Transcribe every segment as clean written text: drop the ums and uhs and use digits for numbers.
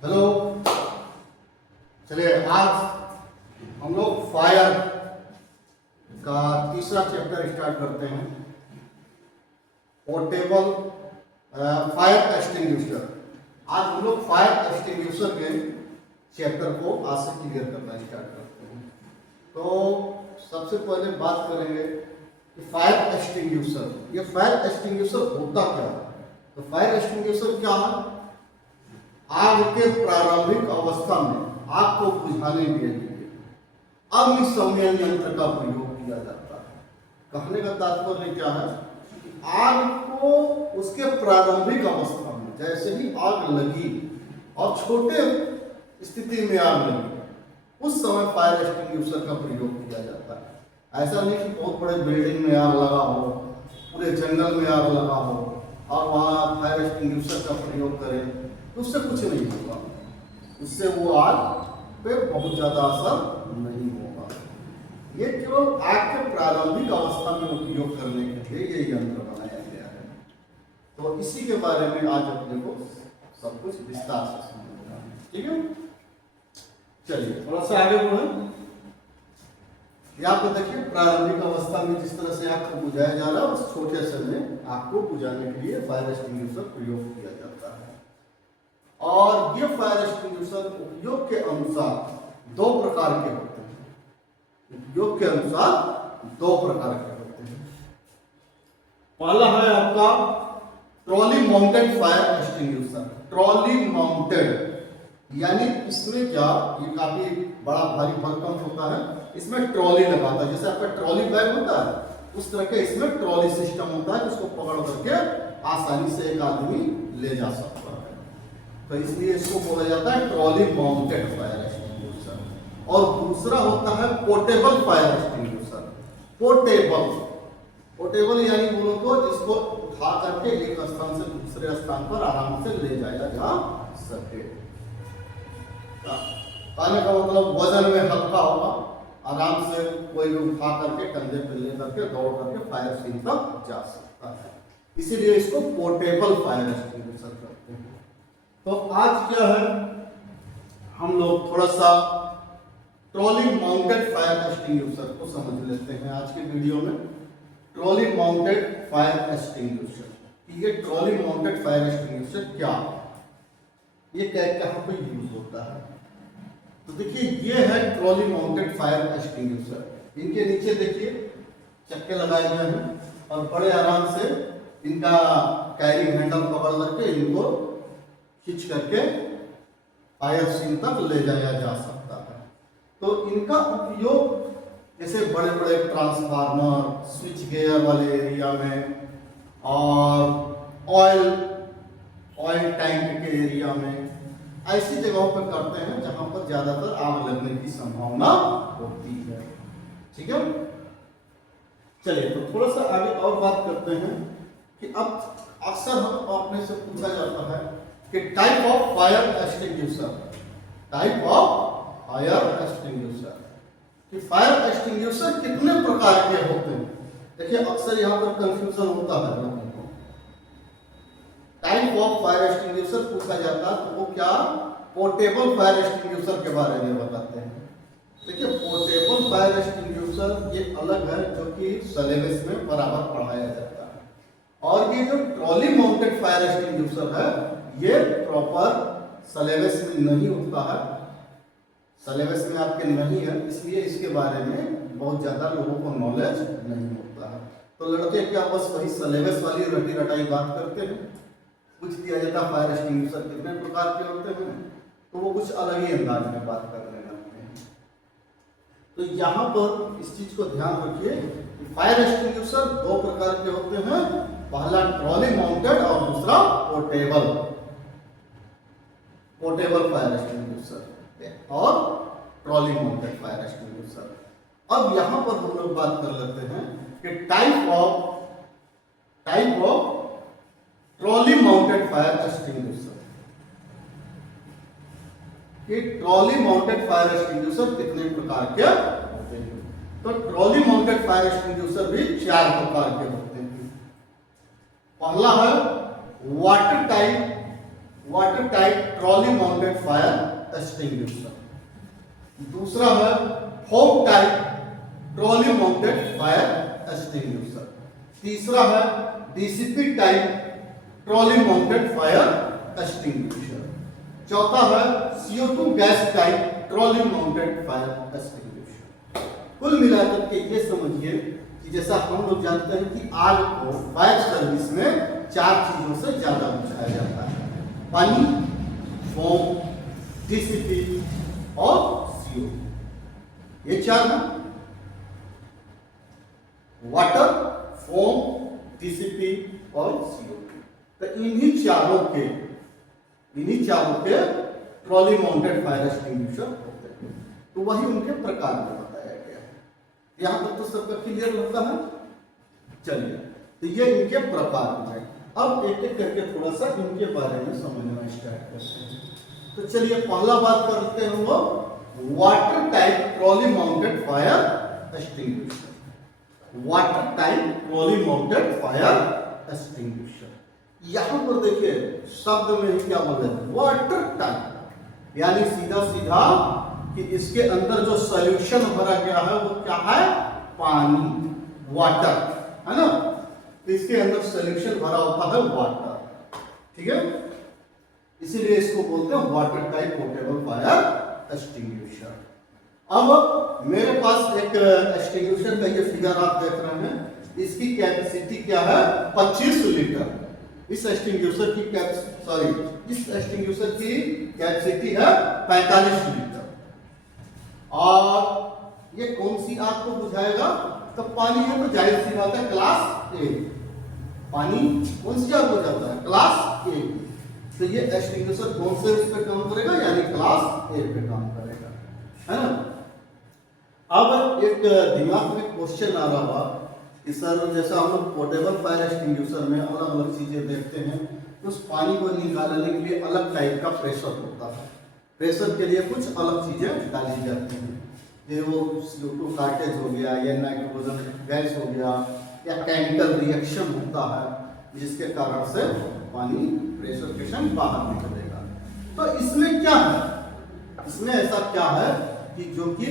Hello. चलिए आज हम लोग फायर का तीसरा चैप्टर स्टार्ट करते हैं। Portable fire extinguisher. आज हम लोग फायर एक्सटिंग्विशर के चैप्टर को आज से क्लियर करना स्टार्ट करते हैं। तो सबसे पहले बात करेंगे कि फायर एक्सटिंग्विशर, ये फायर एक्सटिंग्विशर होता क्या है। तो फायर एक्सटिंग्विशर क्या है? आग के प्रारंभिक अवस्था में आग को बुझाने के लिए अग्निशमन यंत्र का प्रयोग किया जाता है। कहने का तात्पर्य क्या है? आग को उसके प्रारंभिक अवस्था में जैसे ही आग लगी और छोटे स्थिति में आग लगी, उस समय फायर एक्सटिंग्विशर का प्रयोग किया जाता है। ऐसा नहीं कि बहुत बड़े बिल्डिंग में आग लगा हो, पूरे जंगल में आग लगा हो और वहाँ फायर एक्सटिंग्विशर का प्रयोग करें, तो उससे कुछ नहीं होगा, उससे वो आग पे बहुत ज़्यादा असर नहीं होगा। ये केवल आग के प्रारंभिक अवस्था में उपयोग करने के लिए ये यंत्र बनाया गया है। तो इसी के बारे में आज अपने को सब कुछ विस्तार से समझना है, ठीक है। चलिए थोड़ा सा आगे बढ़े। यहाँ पे देखिए प्रारंभिक अवस्था में जिस तरह से आग को बुझाया जा रहा है, उस छोटे से में आग को बुझाने के लिए फायर एक्सटिंग्विशर प्रयोग किया जाता है। और ये फायर एक्सटिंग्विशर उपयोग के अनुसार दो प्रकार के होते हैं। उपयोग के अनुसार दो प्रकार के होते हैं। पहला है आपका trolley mounted fire extinguisher. Trolley mounted यानी इसमें क्या, ये काफी बड़ा भारी भरकम होता है, इसमें ट्रॉली लगाता है। जैसे आपका ट्रॉली बैग होता है, उस तरह के इसमें ट्रॉली सिस्टम होता है, जिसको पकड़ करके आसानी से एक आदमी ले जा सकता है। तो इसलिए इसको बोला जाता है ट्रॉली माउंटेड फायर एक्सटिंग्विशर। और दूसरा होता है पोर्टेबल फायर एक्सटिंग्विशर। पोर्टेबल यानी बोलो तो जिसको उठा करके एक स्थान से दूसरे स्थान पर आराम से ले जाया जा सके। कहने का मतलब वजन में हल्का होगा, आराम से कोई भी उठा करके कंधे पे ले करके दौड़ करके फायर सीन तक जा सकता है। इसीलिए इसको पोर्टेबल फायर एक्सटिंग्विशर कहते हैं। तो आज क्या है, हम लोग थोड़ा सा ट्रॉली माउंटेड फायर एक्सटिंग्विशर को समझ लेते हैं आज के वीडियो में। ट्रॉली माउंटेड फायर एक्सटिंग्विशर, ये ट्रॉली माउंटेड फायर एक्सटिंग्विशर क्या है, ये कहाँ पे यूज होता है। तो देखिए ये है ट्रॉली माउंटेड फायर एक्सटिंग्विशर। इनके नीचे देखिए चक्के लगाए गए हैं और बड़े आराम से इनका कैरिंग हैंडल पकड़ करके इनको खींच करके फायर सीन तक ले जाया जा सकता है। तो इनका उपयोग जैसे बड़े बड़े ट्रांसफार्मर, स्विच गियर वाले एरिया में और ऑयल टैंक के एरिया में, ऐसी जगहों पर करते हैं जहां पर ज्यादातर आग लगने की संभावना होती है, ठीक है। चलिए तो थोड़ा सा आगे और बात करते हैं कि अब अक्सर हम अपने से पूछा जाता है कि type of fire extinguisher, type of fire extinguisher, कि फायर एक्सटिंग्विशर कितने प्रकार के होते हैं। देखिए अक्सर यहाँ पर कंफ्यूजन होता है लोगों को। टाइप ऑफ फायर एक्सटिंग्विशर पूछा जाता है तो वो क्या, पोर्टेबल फायर एक्सटिंग्विशर के बारे में बताते हैं। देखिए पोर्टेबल फायर एक्सटिंग्विशर ये अलग है, जो कि सिलेबस में बराबर पढ़ाया जाता है। और ये जो ट्रॉली माउंटेड फायर एक्सटिंग्विशर है, ये प्रॉपर सिलेबस में नहीं होता है, सिलेबस में आपके नहीं है, इसलिए इसके बारे में बहुत ज़्यादा लोगों को नॉलेज नहीं होता है। तो लड़के क्या बस वही सिलेबस वाली रटी रटाई बात करते हैं। कुछ दिया जाता है फायर एक्सटिंग्विशर कितने प्रकार के होते हैं, तो वो कुछ अलग ही अंदाज में बात करने लगते हैं। तो यहाँ पर इस चीज़ को ध्यान रखिए कि फायर एक्सटिंग्विशर दो प्रकार के होते हैं, पहला ट्रॉली माउंटेड और दूसरा पोर्टेबल फायर एक्सटिंग्विशर और ट्रॉली माउंटेड फायर एक्सटिंग्विशर। अब यहां पर हम लोग बात कर लेते हैं कि type of trolley mounted fire extinguisher, कि ट्रॉली माउंटेड फायर एक्सटिंग्विशर कितने प्रकार के होते हैं। तो ट्रॉली माउंटेड फायर एक्सटिंग्विशर भी 4 प्रकार के होते हैं। पहला है water type trolley mounted fire extinguisher. दूसरा है foam type trolley mounted fire extinguisher. तीसरा है DCP type trolley mounted fire extinguisher. चौथा है CO2 gas type trolley mounted fire extinguisher. कुल मिलाकर के ये समझिए कि जैसा हम लोग जानते हैं कि आग को फायर सर्विस में 4 चीजों से ज्यादा बुझाया जाता है, पानी, फोम, डीसीपी और CO2। ये 4 है, वाटर, फोम, डीसीपी और CO2। तो इन्हीं चारों के ट्रॉली माउंटेड फायर एक्सटिंग्विशर होते हैं। तो वही उनके प्रकार में बताया गया है। यहां तक तो सबका क्लियर होता है। चलिए, तो ये इनके प्रकार हैं। अब एक एक करके थोड़ा सा इनके बारे में समझना स्टार्ट करते हैं। तो चलिए, पहला बात करते हैं वो water type trolley mounted fire extinguisher. Water type trolley mounted fire extinguisher. यहां पर देखिए शब्द में ही क्या बोल रहे हैं, वाटर टाइप, यानी सीधा सीधा कि इसके अंदर जो सॉल्यूशन भरा गया है वो क्या है, पानी, वाटर, है ना। तो इसके अंदर सॉल्यूशन भरा होता है वाटर, ठीक है। इसीलिए इसको बोलते हैं water type portable fire extinguisher. अब मेरे पास एक एक्सटिंग्विशर का ये फिगर आप देख रहे हैं। इसकी कैपेसिटी क्या है, 25 लीटर। इस एक्सटिंग्विशर की कैपेसिटी है 45 लीटर। और ये कौन सी आग को बुझाएगा, तो पानी है तो जाहिर सी बात है क्लास ए। पानी कौन सी आग बुझाता है, क्लास ए। तो ये एक्सटिंग्विशर कौन से उस पे काम करेगा, यानी क्लास ए पे काम करेगा, है ना। अब एक दिमाग में क्वेश्चन आ रहा हुआ कि सर, जैसा हम लोग पोर्टेबल फायर एक्सटिंग्विशर में अलग अलग चीजें देखते हैं, तो उस पानी को निकालने के लिए अलग टाइप का प्रेशर होता है। प्रेशर के लिए कुछ अलग चीजें डाली जाती हैं, ये वो CO2 कार्टेज हो गया, या नाइट्रोजन गैस हो गया, या केमिकल रिएक्शन होता है जिसके कारण से पानी प्रेशर के संग बाहर निकलेगा। तो इसमें क्या है, इसमें ऐसा क्या है कि जो कि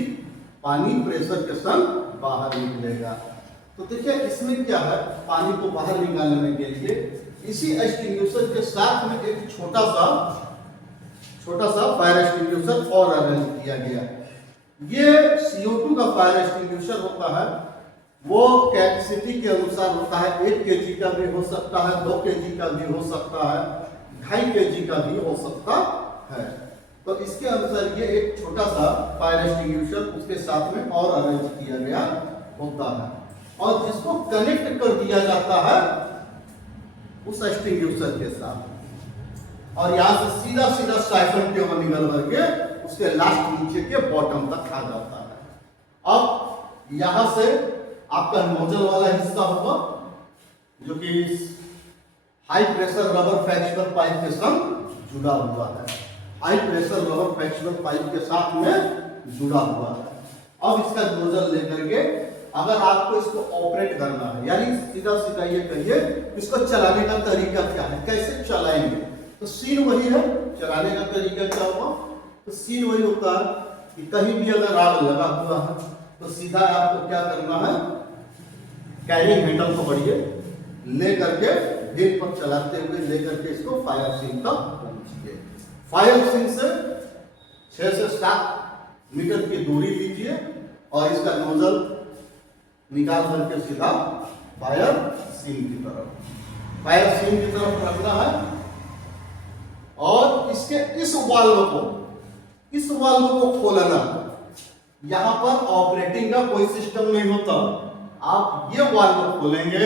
पानी प्रेशर के संग बाहर निकलेगा। तो देखिए इसमें क्या है, पानी को बाहर निकालने के लिए इसी एक्सटिंग्विशर के साथ में एक छोटा सा फायर एक्सटिंग्विशर और अरेंज किया गया। ये CO2 का फायर एक्सटिंग्विशर होता है, वो कैपेसिटी के अनुसार होता है। 1 kg का भी हो सकता है, 2 kg का भी हो सकता है, 2.5 kg का भी हो सकता है। तो इसके अनुसार ये एक छोटा सा फायर एक्सटिंग्विशर उसके साथ में और अरेंज किया गया होता है, और जिसको कनेक्ट कर दिया जाता है उस एक्सटिंग्विशर के साथ। और यहां से सीधा साइफन ट्यूब निकल करके उसके लास्ट नीचे के बॉटम तक आ जाता है। अब यहां से आपका नोजल वाला हिस्सा होगा जो कि high pressure rubber flexible pipe के संग जुड़ा हुआ है। High pressure rubber flexible pipe के साथ में जुड़ा हुआ है। अब इसका नोजल लेकर के अगर आपको इसको ऑपरेट करना है, यानी सीधा ये कहिए इसको चलाने का तरीका क्या है, कैसे चलाएंगे, तो सीन वही है। चलाने का तरीका क्या होगा, तो सीन वही होता है कि कहीं भी अगर आग लगा हुआ है तो सीधा आपको क्या करना है, कैरिंग हैंडल को बढ़िए ले करके व्हील पर चलाते हुए ले करके इसको फायर सीन तक पहुंचिए। फायर सीन से 6 से 7 मीटर की दूरी लीजिए और इसका नोजल निकाल करके सीधा फायर सीन की तरफ रखना है। और इसके इस वाल्व को खोलना। यहां पर ऑपरेटिंग का कोई सिस्टम नहीं होता। आप ये वाल्व खोलेंगे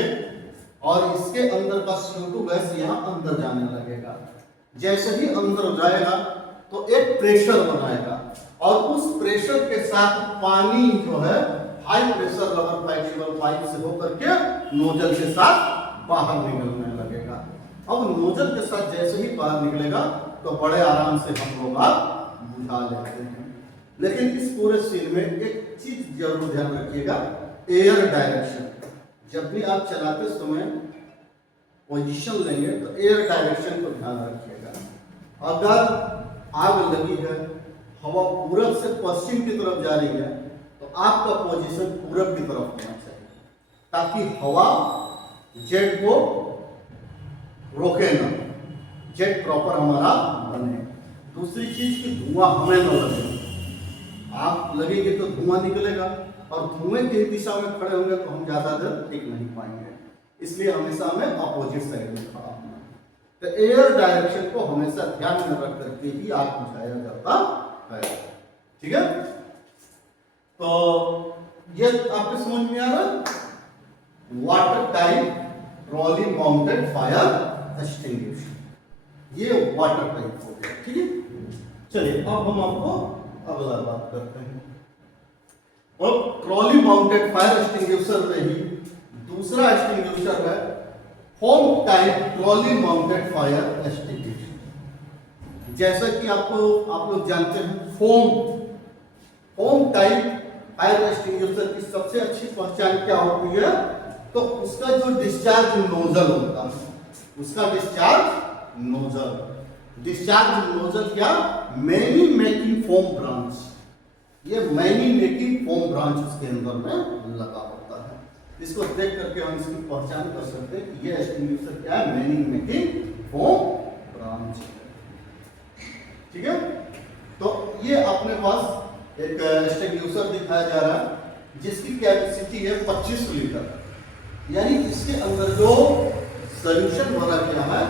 और इसके अंदर का CO2 गैस यहां अंदर जाने लगेगा। जैसे ही अंदर जाएगा तो एक प्रेशर बनाएगा और उस प्रेशर के साथ पानी जो है high pressure rubber flexible pipe से होकर के नोजल के साथ बाहर निकलने लगेगा। अब नोजल के साथ जैसे ही बाहर निकलेगा तो बड़े आराम से हम लोग आग बुझा लेते हैं। लेकिन इस पूरे सीन में एक चीज जरूर ध्यान रखिएगा, एयर डायरेक्शन। जब भी आप चलाते समय पोजीशन लेंगे तो एयर डायरेक्शन को ध्यान रखिएगा। अगर आग लगी है, हवा पूरब से पश्चिम की तरफ जा रही है, तो आपका पोजीशन पूरब की तरफ होना चाहिए, ताकि हवा जेट को रोके ना, जेट प्रॉपर हमारा बने। दूसरी चीज कि धुआं हमें न लगे। आग लगेगी तो धुआं निकलेगा, और धुएं की दिशा में खड़े होंगे तो हम ज्यादा देर टिक नहीं पाएंगे। इसलिए हमेशा हमें अपोजिट साइड में खड़ा होना है। तो एयर डायरेक्शन को हमेशा ध्यान में रख करके ही आग बुझाया जाता है। ठीक है, तो ये आपको समझ में आ रहा? Water type trolley mounted fire extinguisher, ये वाटर टाइप हो गया। ठीक है, चलिए अब हम आपको अगला बात करते हैं। और ट्रॉली माउंटेड फायर एक्सटिंग्विशर में ही दूसरा एक्सटिंग्विशर है foam type trolley mounted fire extinguisher. जैसा कि आप लोग जानते हैं, फोम टाइप फायर एक्सटिंग्विशर की सबसे अच्छी पहचान क्या होती है? तो उसका जो डिस्चार्ज नोजल होता है, उसका डिस्चार्ज नोजल क्या? Many making foam branch. ये मैनी मेकिंग फोम ब्रांच उसके अंदर में लगा होता है। इसको देख करके हम इसकी पहचान कर सकते हैं कि ये एक्सटिंग्विशर क्या है? Many making foam branch. ठीक है, तो ये अपने पास एक एक्सटिंग्विशर दिखाया जा रहा है जिसकी कैपेसिटी है 25 लीटर, यानी इसके अंदर जो सॉल्यूशन भरा गया है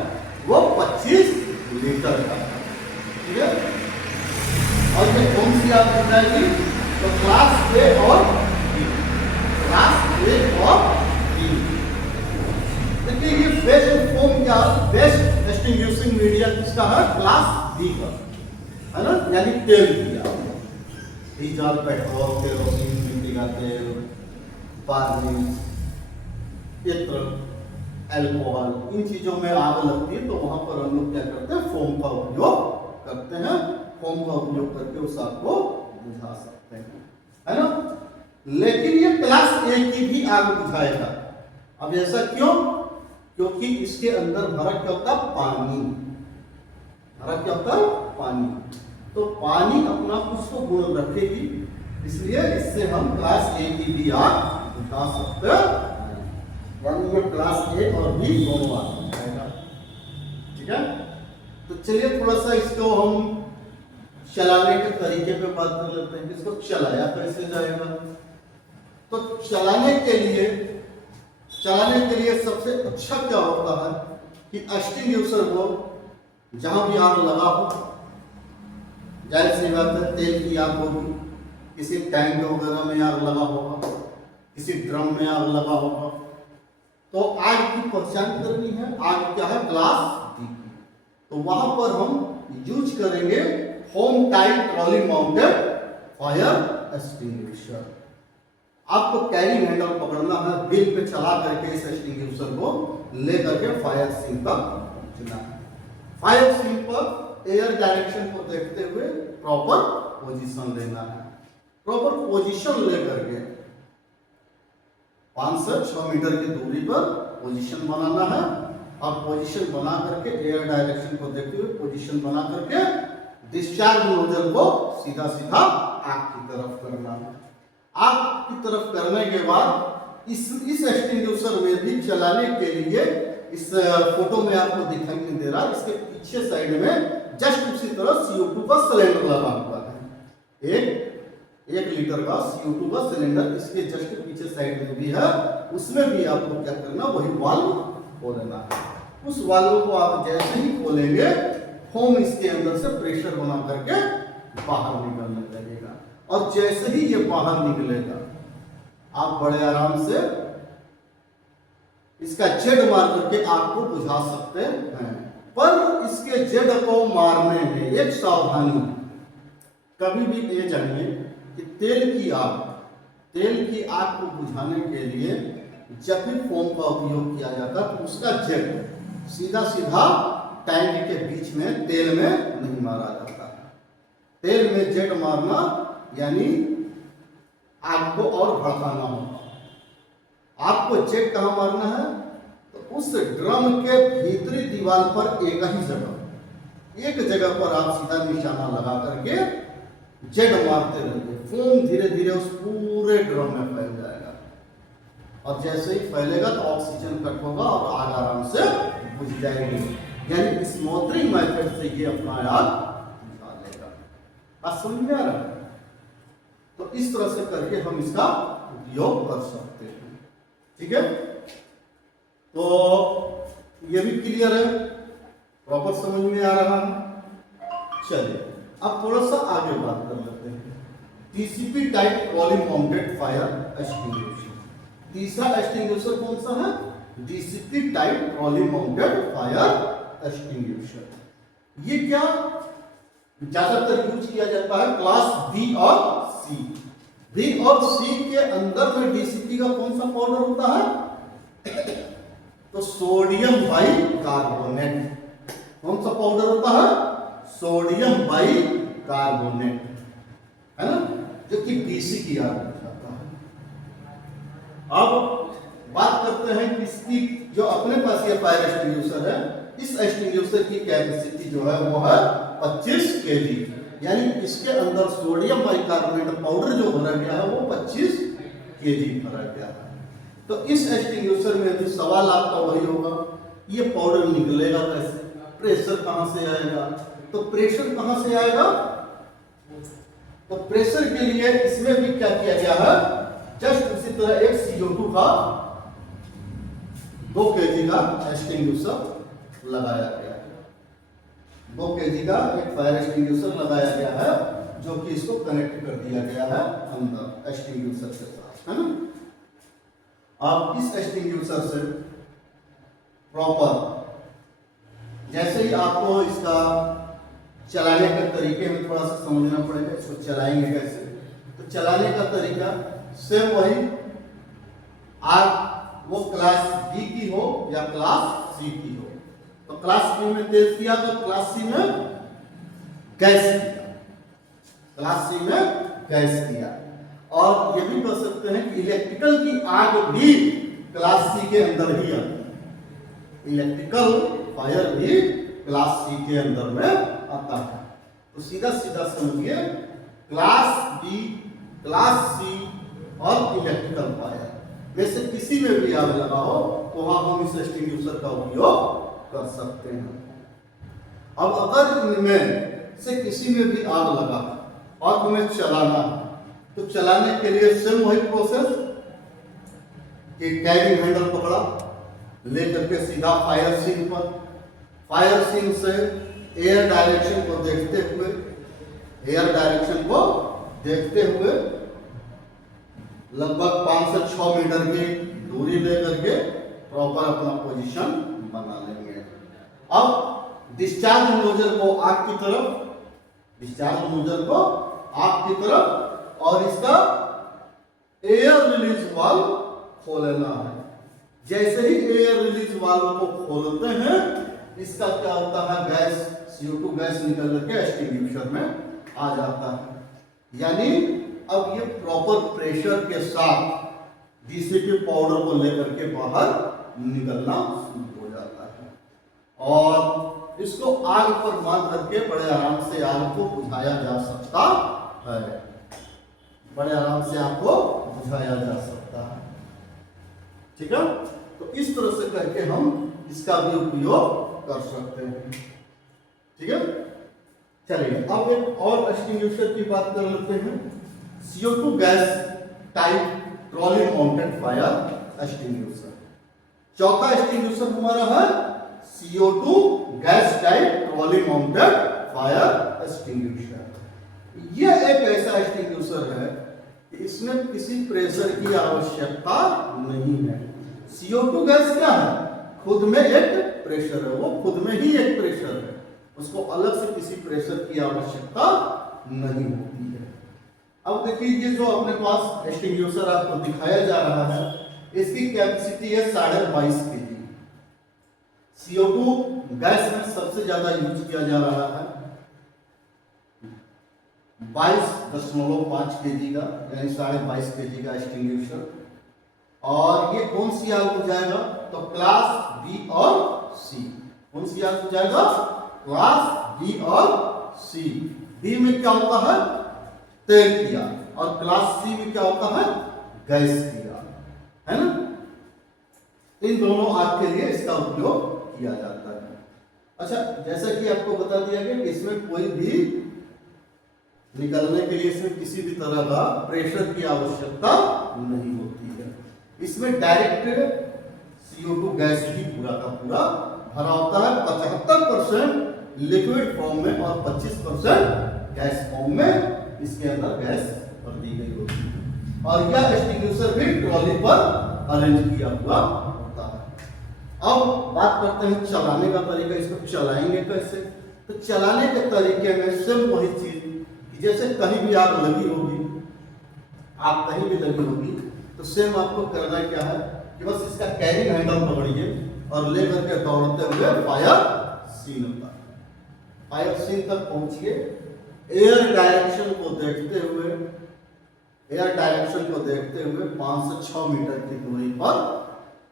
वो 25 लीटर का। ठीक है, और ये कौन सी आग बुझाएगी? तो क्लास ए और बी, क्लास ए और बी। देखिए ये बेस्ट फोम क्या, बेस्ट एक्सटिंग्विशिंग मीडिया किसका है? क्लास बी का, है ना, यानी तेल की आग, डीजल, पेट्रोल, केरोसिन, मिट्टी का तेल, पानी, इत्र, अल्कोहल, इन चीजों में आग लगती है तो वहां पर हम लोग क्या करते हैं? फोम का उपयोग करते हैं। फोम का उपयोग करके उस आग को बुझा सकते हैं, है ना। लेकिन ये क्लास ए की भी आग बुझाएगा। अब ऐसा क्यों? क्योंकि इसके अंदर भरा क्या होता? पानी। भरा क्या होता? पानी। तो पानी अपना कुछ तो गुण रखेगी, इसलिए इससे हम क्लास ए की भी आग बुझा सकते हैं। यानी ये क्लास ए और बी दोनों आग बुझाएगा। ठीक है, तो चलिए थोड़ा सा इसको हम चलाने के तरीके पे बात कर लेते हैं। इसको चलाया कैसे जाएगा? तो चलाने के लिए सबसे अच्छा क्या होता है कि एक्सटिंग्विशर को जहां भी आग लगा हो, जाहिर सी बात है तेल की आग होगी, किसी टैंक वगैरह में आग लगा होगा, किसी ड्रम में आग लगा होगा, तो आग की पहचान करनी है। आग क्या है? क्लास बी की। तो वहां पर हम यूज करेंगे foam type trolley mounted fire extinguisher. आपको कैरी हैंडल पकड़ना है, व्हील पे चला करके इस एक्सटिंग्विशर को लेकर के फायर सीन तक पहुंचना है। फायर सीन पर एयर डायरेक्शन को देखते हुए प्रॉपर पोजीशन लेना है। प्रॉपर पोजीशन लेकर के 5 से 6 मीटर की दूरी पर पोजीशन बनाना है, और पोजीशन बना करके एयर डायरेक्शन को देखते हुए पोजीशन बना करके डिस्चार्ज नोजल को सीधा सीधा आग की तरफ करना है। आग की तरफ करने के बाद इस एक्सटिंग्विशर में भी चलाने के लिए, इस फोटो में आपको दिखाई नहीं दे रहा, इसके पीछे साइड में जस्ट उसी तरह CO2 का सिलेंडर लगा हुआ है। एक लीटर का CO2 का सिलेंडर इसके जस्ट पीछे साइड में भी है। उसमें भी आपको क्या करना? वही वाल्व खोलना है। उस वाल्व को आप जैसे ही खोलेंगे, फोम इसके अंदर से प्रेशर बना करके बाहर निकलने लगेगा, और जैसे ही ये बाहर निकलेगा आप बड़े आराम से इसका जेड मार करके आग को बुझा सकते हैं। पर इसके जेड को मारने में एक सावधानी, कभी भी ये जानिए कि तेल की आग को बुझाने के लिए जब भी फोम का उपयोग किया जाता है तो उसका जेड सीधा टैंक के बीच में तेल में नहीं मारा जाता है। तेल में जेट मारना यानी आग को और भड़काना होगा। आपको जेट कहाँ मारना है? तो उस ड्रम के भीतरी दीवार पर एक ही जगह, एक जगह पर आप सीधा निशाना लगा करके जेड मारते रहिए, फोम धीरे धीरे उस पूरे ड्रम में फैल जाएगा और जैसे ही फैलेगा तो ऑक्सीजन कट होगा और आग आराम से बुझ जाएगी। यानी स्मोथरिंग मेथड से ये अपना आग बुझा लेगा। आप समझ में आ रहा है? तो इस तरह से करके हम इसका उपयोग कर सकते हैं। ठीक है, तो ये भी क्लियर है, प्रॉपर समझ में आ रहा है। चलिए अब थोड़ा सा आगे बात कर लेते हैं। TCP type trolley mounted fire extinguisher. तीसरा एक्सटिंग्विशर कौन सा है? DCP type trolley mounted fire extinguisher. ये क्या ज्यादातर यूज किया जाता है क्लास बी और सी। बी और सी के अंदर में डीसीपी का कौन सा पाउडर होता है? तो सोडियम बाइकार्बोनेट। कौन सा पाउडर होता है? सोडियम बाइकार्बोनेट, है ना, जो कि बीसी की आग बुझाता है। अब बात करते हैं कि इसकी जो अपने पास ये फायर एक्सटिंग्विशर है, इस एक्सटिंग्विशर की कैपेसिटी जो है वो है 25 केजी। यानी इसके अंदर सोडियम बाइकार्बोनेट पाउडर जो भरा गया है वो 25 केजी भरा गया है। तो इस एक्सटिंग्विशर में भी सवाल आपका वही होगा, ये पाउडर निकलेगा कैसे? प्रेशर कहां से आएगा? तो प्रेशर कहां से आएगा? तो प्रेशर के लिए इसमें भी क्या किया गया है? जस्ट उसी तरह एक CO2 का 2 केजी का एक्सटिंग्विशर लगाया गया है। 2 केजी का एक फायर एक्सटिंग्विशर लगाया गया है जो कि इसको कनेक्ट कर दिया गया है अंदर एक्सटिंग्विशर के साथ, है ना। आप इस एक्सटिंग्विशर से प्रॉपर जैसे ही आपको इसका चलाने के तरीके में थोड़ा सा समझना पड़ेगा, इसको चलाएंगे कैसे। तो चलाने का तरीका सेम वही, आग वो क्लास बी की हो या क्लास सी की हो। तो क्लास बी में तेल किया तो क्लास सी में गैस किया, क्लास सी में गैस किया। और ये भी कह सकते हैं कि इलेक्ट्रिकल की आग भी क्लास सी के अंदर ही आती है। इलेक्ट्रिकल फायर भी क्लास सी के अंदर में आता है। तो सीधा सीधा समझिए, क्लास बी, क्लास सी और इलेक्ट्रिकल फायर में से किसी में भी आग लगा हो तो वहां हम इस एक्सटिंग्विशर का उपयोग कर सकते हैं। अब अगर इनमें से किसी में भी आग लगा और हमें चलाना है तो चलाने के लिए सेम वही प्रोसेस कि कैरिंग हैंडल पकड़ा, लेकर के सीधा फायर सीन पर, फायर सीन से एयर डायरेक्शन को देखते हुए, एयर डायरेक्शन को देखते हुए लगभग 5 से 6 मीटर की दूरी लेकर के प्रॉपर अपना पोजीशन बना लेंगे। अब डिस्चार्ज नोजल को आग की तरफ, डिस्चार्ज नोजल को आग की तरफ, और इसका एयर रिलीज वाल्व खोलना है। जैसे ही एयर रिलीज वाल्व को खोलते हैं, इसका क्या होता है? गैस CO2 गैस निकल करके एक्सटिंग्विशर में आ जाता है। यानी अब ये प्रॉपर प्रेशर के साथ डीसीपी पाउडर को लेकर के बाहर निकलना शुरू हो जाता है और इसको आग पर बांध करके बड़े आराम से आग को बुझाया जा सकता है। बड़े आराम से आग को बुझाया जा सकता है। ठीक है, तो इस तरह से करके हम इसका भी उपयोग कर सकते हैं। ठीक है, चलिए अब एक और एक्सटिंग्विशर की बात कर लेते हैं। CO2 gas type trolley mounted fire extinguisher. चौथा एक्सटिंग्विशर हमारा है CO2 gas type trolley mounted fire extinguisher. यह एक ऐसा एक्सटिंग्विशर है कि इसमें किसी प्रेशर की आवश्यकता नहीं है। CO2 गैस क्या है? खुद में एक प्रेशर है, वो खुद में ही एक प्रेशर है, उसको अलग से किसी प्रेशर की आवश्यकता नहीं होती है। अब देखिए, ये जो अपने पास एक्सटिंग्विशर आपको दिखाया जा रहा है, इसकी कैपेसिटी है 22.5 केजी। CO2 गैस में सबसे ज्यादा यूज किया जा रहा है 22.5 केजी का, यानी 22.5 केजी का एक्सटिंग्विशर। और ये कौन सी आग बुझाएगा? तो क्लास बी और सी। कौन सी आग बुझाएगा? क्लास बी और सी। बी में क्या होता है, तेल किया, और क्लास सी में क्या होता है, गैस किया, है ना। इन दोनों आग के लिए इसका उपयोग किया जाता है। अच्छा, जैसा कि आपको बता दिया गया कि इसमें कोई भी निकलने के लिए इसमें किसी भी तरह का प्रेशर की आवश्यकता नहीं होती है। इसमें डायरेक्ट CO2 गैस ही पूरा का पूरा भरा होता है। 75% लिक्विड फॉर्म में और 25% गैस फॉर्म में इसके अंदर गैस भर दी गई होती है। और यह एक्सटिंग्विशर भी ट्रॉली पर अरेंज किया हुआ होता है। अब बात करते हैं चलाने का तरीका। इसको चलाएंगे कैसे? तो चलाने के तरीके में सिर्फ वही चीज, जैसे कहीं भी आग लगी होगी, आग कहीं भी लगी होगी, तो सेम आपको करना क्या है कि बस इसका कैरिंग हैंडल पकड़िए और लेकर के दौड़ते हुए फायर सीन तक, फायर सीन तक पहुंचिए। एयर डायरेक्शन को देखते हुए 5 से 6 मीटर की दूरी पर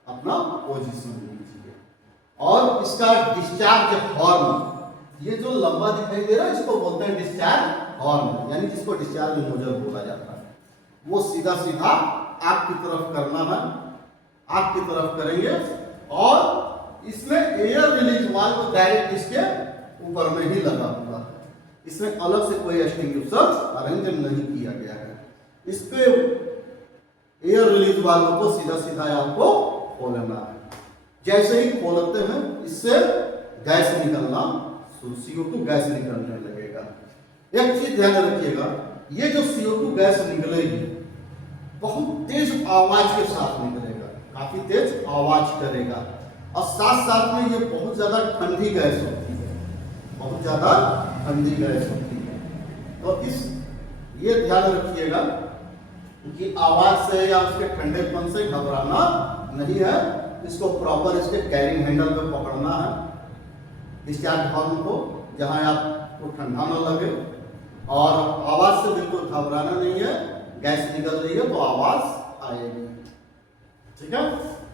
अपना पोजीशन लीजिए। और इसका डिस्चार्ज हॉर्न, ये जो लंबा दिखाई दे रहा है इसको बोलते हैं डिस्चार्ज हॉर्न, यानी जिसको डिस्चार्ज नोजल बोला जाता है। वो सीधा सीधा आग की तरफ करना है, आग की तरफ करेंगे और इसमें एयर रिलीज वाल्व डायरेक्ट इसके ऊपर में ही लगा हुआ है। इसमें अलग से कोई एक्सटिंग्विशर अरेंज नहीं किया गया है। इसके एयर रिलीज वाल्व को सीधा सीधा आपको खोलना है। जैसे ही खोलते हैं इससे गैस निकलना, CO2 गैस निकलने लगेगा। एक चीज ध्यान रखिएगा, ये जो CO2 गैस निकलेगी बहुत तेज आवाज के साथ निकलेगा, काफी तेज आवाज करेगा, और साथ साथ में ये बहुत ज्यादा ठंडी गैस होती है, बहुत ज्यादा ठंडी गैस होती है। तो ये ध्यान रखिएगा कि आवाज से या उसके ठंडेपन से घबराना नहीं है। इसको प्रॉपर इसके कैरिंग हैंडल पे पकड़ना है, डिस्चार्ज हॉर्न को, जहां आपको ठंडा न लगे, और आवाज से बिल्कुल घबराना नहीं है। गैस निकल रही है तो आवाज आएगी, ठीक है।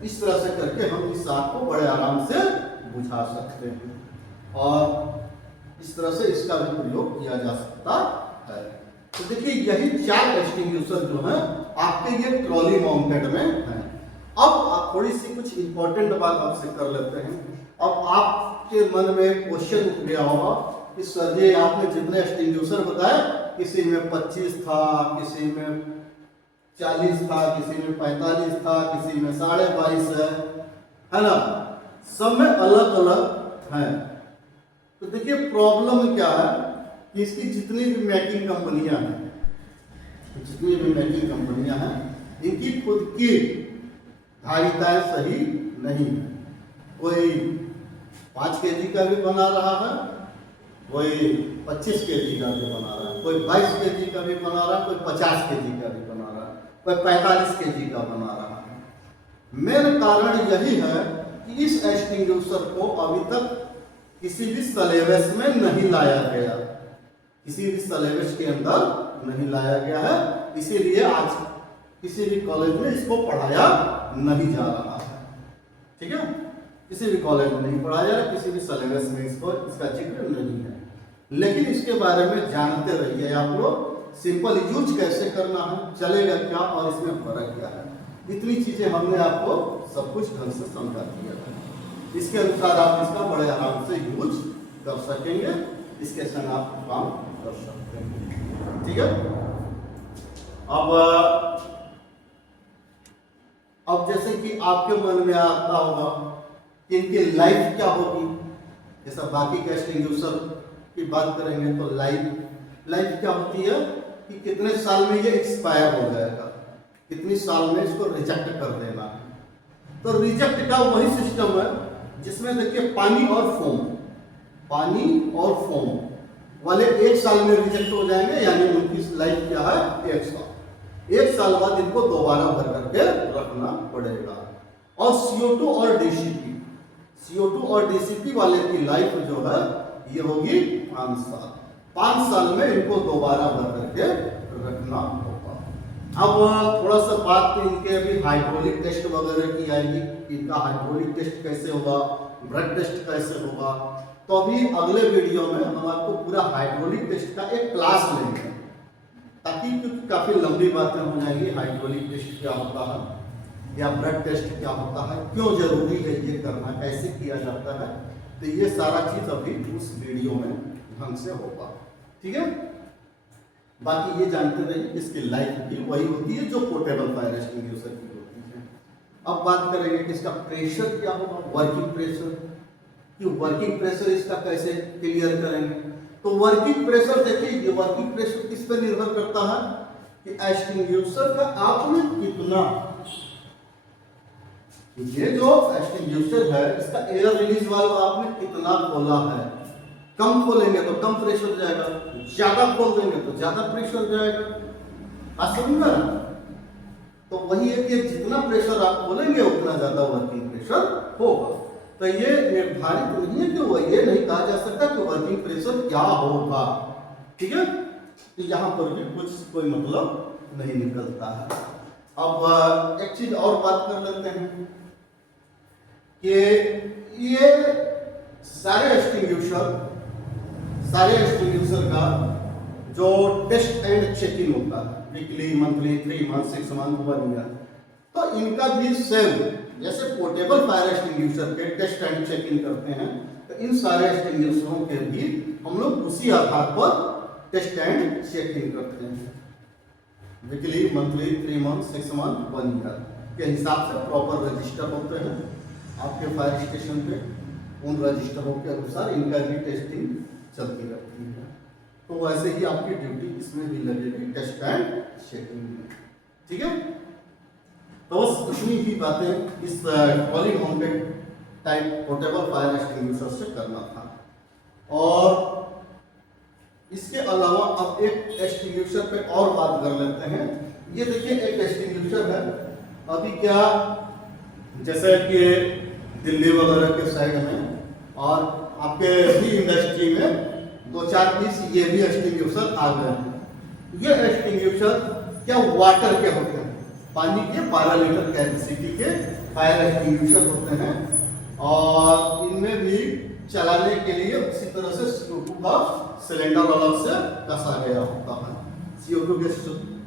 इस तरह से करके हम इस आग को बड़े आराम से बुझा सकते हैं और इस तरह से इसका भी प्रयोग किया जा सकता है। तो देखिए यही 4 एक्सटिंग्विशर जो है आपके ये ट्रॉली माउंटेड में है। अब आप थोड़ी सी कुछ इंपॉर्टेंट बात आपसे कर लेते हैं। अब आपके मन में क्वेश्चन उठ गया होगा कि सर जी आपने जितने एक्सटिंग्विशर बताए, किसी में 25 था, किसी में 40 था, किसी में 45 था, किसी में 22.5 है ना, सब में अलग अलग है। तो देखिए प्रॉब्लम क्या है कि इसकी जितनी भी मेकिंग कंपनियां हैं, इनकी खुद की धारिताएं सही नहीं है। कोई 5 kg का भी बना रहा है, कोई 25 kg का भी बना रहा है, कोई 22 kg का भी बना रहा है, कोई 50 kg का भी बना रहा है, कोई 45 kg का बना रहा है। मेन कारण यही है कि इस एक्सटिंग्विशर को अभी तक किसी भी सिलेबस में नहीं लाया गया, किसी भी सिलेबस के अंदर नहीं लाया गया है। इसीलिए आज किसी भी कॉलेज में इसको पढ़ाया नहीं जा रहा है, ठीक है। किसी भी कॉलेज में नहीं पढ़ाया जा रहा, किसी भी सिलेबस में इसका जिक्र नहीं है। लेकिन इसके बारे में जानते रहिए आप लोग, सिंपल यूज कैसे करना है, चलेगा क्या और इसमें फर्क क्या है, इतनी चीजें हमने आपको सब कुछ ढंग से समझा दिया है। इसके अनुसार आप इसका बड़े आराम से यूज कर सकेंगे, इसके संग आप काम कर सकते हैं, ठीक है। अब जैसे कि आपके मन में आता होगा कि इनकी लाइफ क्या होगी, जैसा बाकी के एक्सटिंग्विशर की बात करेंगे तो लाइफ क्या होती है कि कितने साल में ये एक्सपायर हो जाएगा, कितनी साल में इसको रिजेक्ट कर देना है। तो रिजेक्ट का वही सिस्टम है जिसमें देखिए पानी और फोम वाले 1 साल में रिजेक्ट हो जाएंगे, यानी उनकी लाइफ क्या है 1 साल। 1 साल बाद इनको दोबारा भर करके रखना पड़ेगा। और CO2 और DCP वाले की लाइफ जो है ये होगी 5 साल। 5 साल में इनको दोबारा भर करके रखना होगा। अब थोड़ा सा बात इनके अभी हाइड्रोलिक टेस्ट वगैरह की आएगी। इनका हाइड्रोलिक टेस्ट कैसे होगा, ब्लड टेस्ट कैसे होगा, तो अभी अगले वीडियो में हम आपको पूरा हाइड्रोलिक टेस्ट का एक क्लास लेंगे, ताकि क्योंकि काफ़ी लंबी बातें हो जाएंगी। हाइड्रोलिक टेस्ट क्या होता है या ब्लड टेस्ट क्या होता है, क्यों जरूरी है ये करना, कैसे किया जाता है, तो ये सारा चीज़ अभी उस वीडियो में ढंग से होगा। ठीक है, बाकी ये जानते रहिए इसकी लाइफ भी वही होती है जो पोर्टेबल फायर एक्सटिंग्विशर की होती है। अब बात करेंगे कि इसका प्रेशर क्या होगा, वर्किंग प्रेशर, कि वर्किंग प्रेशर इसका कैसे क्लियर करेंगे। तो वर्किंग प्रेशर देखिए, ये वर्किंग प्रेशर किस पर निर्भर करता है कि एक्सटिंग्विशर का आपने कितना, ये जो एक्सटिंग्विशर है इसका एयर रिलीज वाल्व आपने कितना खोला है। कम खोलेंगे तो कम प्रेशर जाएगा, ज्यादा खोल देंगे तो ज्यादा प्रेशर जाएगा। आप समझना, तो वही है कि जितना प्रेशर आप खोलेंगे उतना ज्यादा वर्किंग प्रेशर होगा। तो ये निर्धारित नहीं है कि वो, ये नहीं कहा जा सकता कि वर्किंग प्रेशर क्या होगा। ठीक है, तो यहाँ पर भी कुछ कोई मतलब नहीं निकलता है। अब एक चीज और बात कर लेते हैं कि ये सारे एक्सटिंग्विशर का जो टेस्ट एंड चेकिंग होता है, weekly, monthly, 3 month, 6 month, 1 year, तो इनका भी सेम जैसे पोर्टेबल फायर एक्सटिंग्विशर के टेस्ट एंड चेकिंग करते हैं, तो इन सारे एक्सटिंग्विशरों के भी हम लोग उसी आधार पर टेस्ट एंड चेकिंग करते हैं। Weekly, monthly, 3 month, 6 month, 1 year के हिसाब से प्रॉपर रजिस्टर होते हैं आपके फायर स्टेशन पे। उन रजिस्टरों के अनुसार इनका भी टेस्टिंग चलती रहती है। तो वैसे ही आपकी ड्यूटी इसमें भी लगेगी, टेस्ट एंड चेकिंग में। ठीक है, तो बस इतनी ही बातें इस poly mounted type portable fire extinguisher से करना था। और इसके अलावा अब एक एक्सटिंग्विशर पे और बात कर लेते हैं। ये देखिए एक एक्सटिंग्विशर है, अभी क्या जैसे कि दिल्ली वगैरह के साइड में और आपके भी इंडस्ट्री में 2-4 पीस ये भी एक्सटिंग्विशर आ गए हैं। ये एक्सटिंग्विशर क्या वाटर के होते हैं, पानी के 12 लीटर कैपेसिटी के फायर एक्सटिंग्विशर होते हैं, और इनमें भी चलाने के लिए इसी तरह से CO2 का सिलेंडर अलग से कसा गया होता है। CO2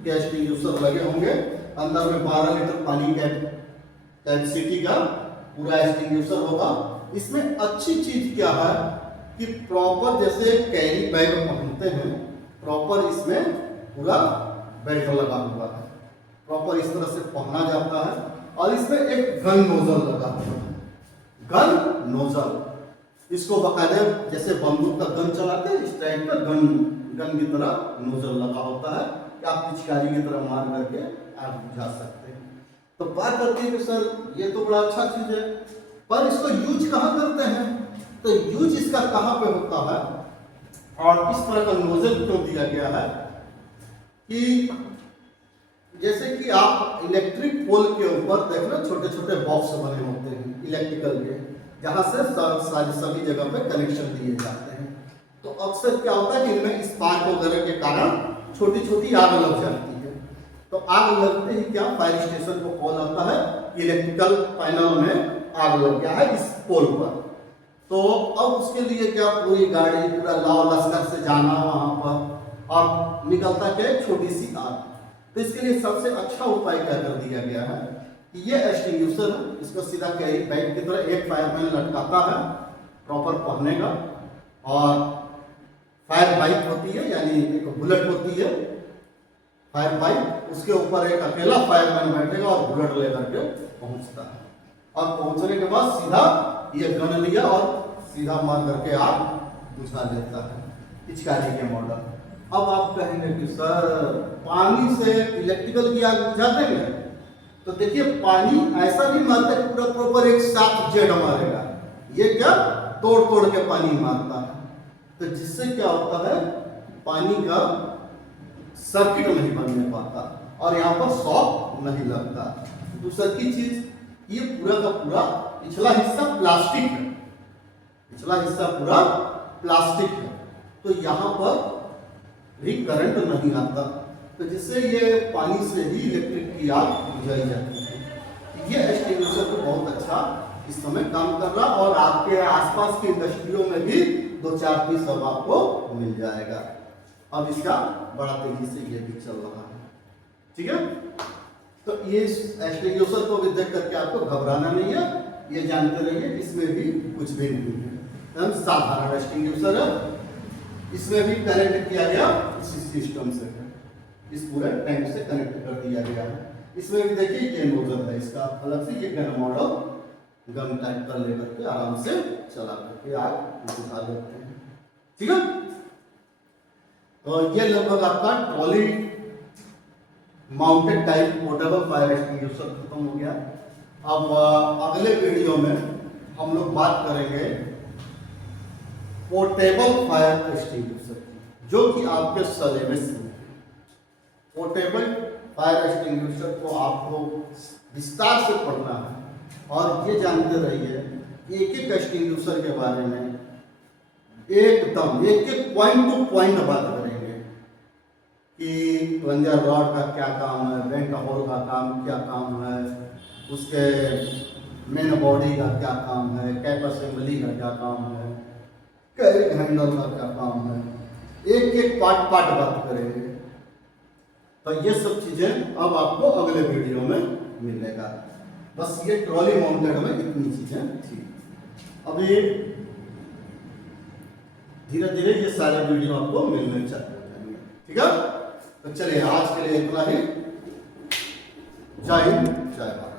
के एक्सटिंग्विशर लगे होंगे, अंदर में 12 लीटर पानी कैपेसिटी का पूरा एक्सटिंग्विशर होगा। इसमें अच्छी चीज क्या है कि प्रॉपर जैसे कैरी बैग पहनते हैं, प्रॉपर इसमें पूरा बेल्ट लगा हुआ है, प्रॉपर इस तरह से पहना जाता है। और इसमें एक गन नोजल लगा हुआ है, गन नोजल, इसको बकायदे जैसे बंदूक का गन चलाते हैं इस टाइप का गन की तरह नोजल लगा होता है कि आप पिचकारी की तरह मार करके आग बुझा सकते हैं। तो बात करते हैं कि सर ये तो बड़ा अच्छा चीज है, पर इसको यूज कहाँ करते हैं, तो यूज इसका कहाँ पे होता है और इस तरह का नोजल क्यों दिया गया है कि जैसे कि आप इलेक्ट्रिक पोल के ऊपर देख रहे छोटे छोटे बॉक्स बने होते हैं इलेक्ट्रिकल के, जहां से सभी जगह पे कनेक्शन दिए जाते हैं। तो अक्सर क्या होता है कि इनमें स्पार्क वगैरह के कारण छोटी छोटी आग लग जाती है। तो आग लगते ही क्या फायर स्टेशन को कॉल आता है कि इलेक्ट्रिकल पैनल में आग लग गया है इस पोल पर। तो अब उसके लिए क्या पूरी गाड़ी पूरा लाव लश्कर से जाना वहां पर, और निकलता क्या है छोटी सी आग। तो इसके लिए सबसे अच्छा उपाय क्या कर दिया गया है कि ये एक्सटिंग्विशर है, इसको सीधा कैरी बैग की तरह एक फायरमैन लटकाता है, प्रॉपर पहनेगा, और फायर बाइक होती है यानी एक बुलेट होती है फायर बाइक, उसके ऊपर एक अकेला फायरमैन बैठेगा और बुलेट लेकर के पहुंचता है। और पहुंचने के बाद सीधा ये गन लिया और सीधा मार करके आग बुझा देता है पिचकारी के मॉडल। अब आप कहेंगे कि सर पानी से इलेक्ट्रिकल की आग बुझा देंगे, तो देखिए पानी ऐसा नहीं मारता कि पूरा प्रॉपर एक साथ जेड मारेगा, ये क्या तोड़ तोड़ के पानी मारता है। तो जिससे क्या होता है पानी का सर्किट नहीं बनने पाता और यहाँ पर शॉक नहीं लगता। दूसरी चीज ये पूरा का पूरा पिछला हिस्सा प्लास्टिक है, पिछला हिस्सा पूरा प्लास्टिक है, तो यहाँ पर भी करंट नहीं आता, तो जिससे ये पानी से ही इलेक्ट्रिक की आग बुझाई जाती है। ये एक्सटिंग्विशर को बहुत अच्छा इस समय काम कर रहा, और आपके आसपास की इंडस्ट्रियों में भी 2-4 पीस अब आपको मिल जाएगा। अब इसका बड़ा तेजी से ये भी चल रहा है, ठीक है। तो ये एक्सटिंग्विशर को भी देख करके आपको घबराना नहीं है, ये जानते रहिए इसमें भी कुछ भी नहीं है, एकदम साधारण एक्सटिंग्विशर है। इसमें भी कनेक्ट किया गया इसी सिस्टम से है, इस पूरे टैंक से कनेक्ट कर दिया गया है। इसमें भी देखिए ये नोजल है इसका अलग से, ये गन मॉडल गन टाइप का लेकर के आराम से चला करके आग बुझा देते हैं, ठीक है। तो ये लगभग आपका trolley mounted type portable fire extinguisher खत्म हो गया। अब अगले वीडियो में हम लोग बात करेंगे पोर्टेबल फायर एक्सटिंग्विशर की, जो कि आपके सिलेबस में पोर्टेबल फायर एक्सटिंग्विशर को आपको विस्तार से पढ़ना है, और ये जानते रहिए एक एक एक्सटिंग्विशर के बारे में एकदम एक पॉइंट टू पॉइंट बात करेंगे कि प्लंजर रॉड का क्या काम है, वेंट होल का काम क्या काम है, उसके मेन बॉडी का क्या काम है, कैप असेंबली का क्या काम है, कैरिंग हैंडल का क्या काम है, एक एक पार्ट बात करेंगे। तो ये सब चीजें अब आपको अगले वीडियो में मिलेगा। बस ये ट्रॉली माउंटेड में इतनी चीजें थी। अभी धीरे धीरे ये सारे वीडियो आपको मिलने चाहिए, ठीक है। तो चलिए आज के लिए इतना ही। जय हिंद, जय भारत।